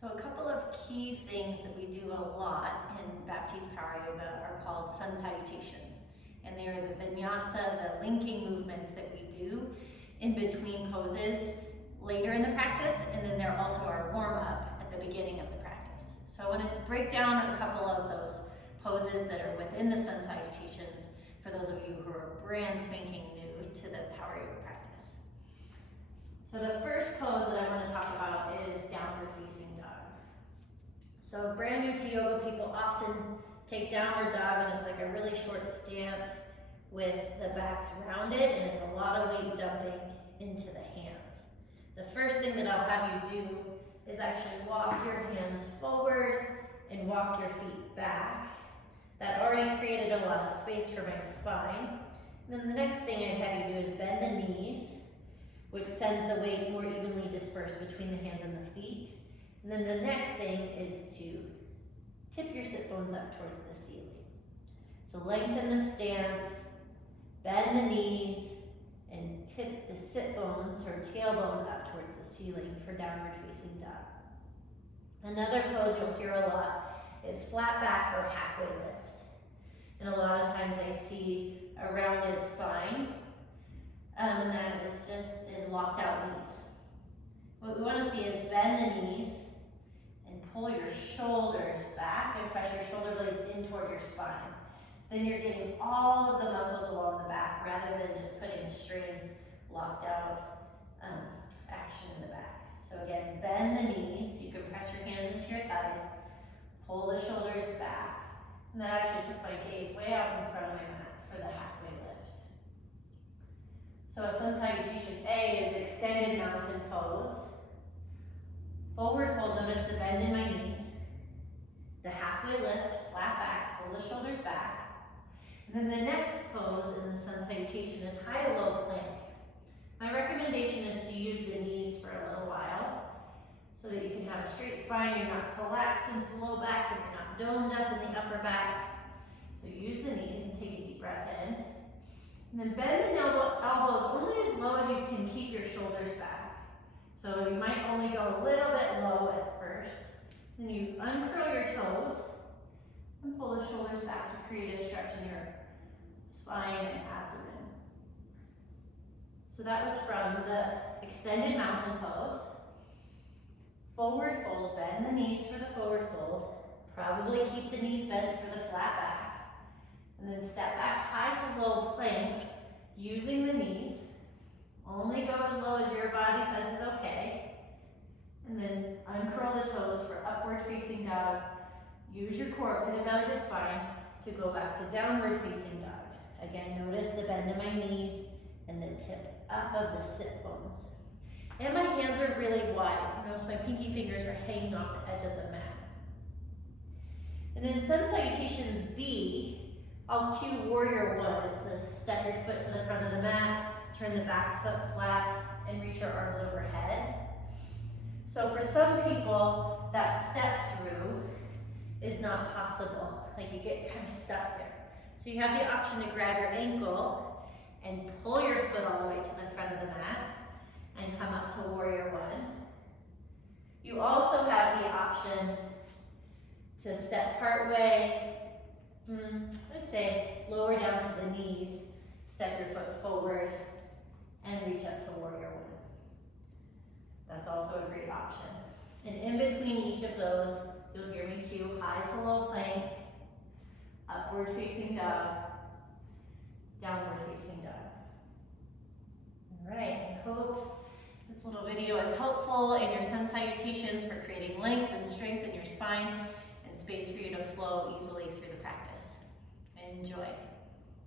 So a couple of key things that we do a lot in Baptiste Power Yoga are called Sun Salutations. And they are the vinyasa, the linking movements that we do in between poses later in the practice, and then they're also our warm-up at the beginning of the practice. So I want to break down a couple of those poses that are within the Sun Salutations for those of you who are brand spanking new to the Power Yoga practice. So the first pose that I want to talk about is downward facing dog. So brand new to yoga people often take downward dog and it's like a really short stance with the backs rounded and it's a lot of weight dumping into the hands. The first thing that I'll have you do is actually walk your hands forward and walk your feet back. That already created a lot of space for my spine. And then the next thing I'd have you do is bend the knees, which sends the weight more evenly dispersed between the hands and the feet. And then the next thing is to tip your sit bones up towards the ceiling. So lengthen the stance, bend the knees, and tip the sit bones or tailbone up towards the ceiling for downward facing dog. Another pose you'll hear a lot is flat back or halfway lift. And a lot of times I see a rounded spine, and that is just in locked out knees. What we want to see is bend the knees and pull your shoulders back and press your shoulder blades in toward your spine. So then you're getting all of the muscles along the back rather than just putting a strained, locked out action in the back. So again, bend the knees. You can press your hands into your thighs, pull the shoulders back. And that actually took my gaze way out in front of my mat for the halfway lift. So a Sun Salutation A is extended mountain pose. Forward fold, notice the bend in my knees. The halfway lift, flat back, pull the shoulders back. And then the next pose in the Sun Salutation is high to low plank. My recommendation is to use the knees for a little while so that you can have a straight spine, you're not collapsed into the low back, and you're not domed up in the upper back. So use the knees and take a deep breath in. And then bend the elbows only as low as you can keep your shoulders back. So you might only go a little bit low at first. Then you uncurl your toes and pull the shoulders back to create a stretch in your spine and abdomen. So that was from the extended mountain pose. Forward fold, bend the knees for the forward fold. Probably keep the knees bent for the flat back. And then step back high to low plank using the knees. Only go as low as your body says is okay. And then uncurl the toes for upward facing dog. Use your core, pit of belly to spine, to go back to downward facing dog. Again, notice the bend in my knees and the tip up of the sit bones. And my hands are really wide. Notice my pinky fingers are hanging off the edge of the mat. And in Sun Salutations B, I'll cue Warrior One. It's a step your foot to the front of the mat, turn the back foot flat, and reach your arms overhead. So for some people, that step through is not possible. Like you get kind of stuck there. So you have the option to grab your ankle and pull your foot all the way to the front of the mat and come up to Warrior One. You also have the option to step part way, I'd say lower down to the knees, step your foot forward, and reach up to Warrior One. That's also a great option. And in between each of those, you'll hear me cue high to low plank, upward facing dog, downward facing dog. All right, I hope this little video is helpful in your Sun Salutations for creating length and strength in your spine and space for you to flow easily through the practice. Enjoy.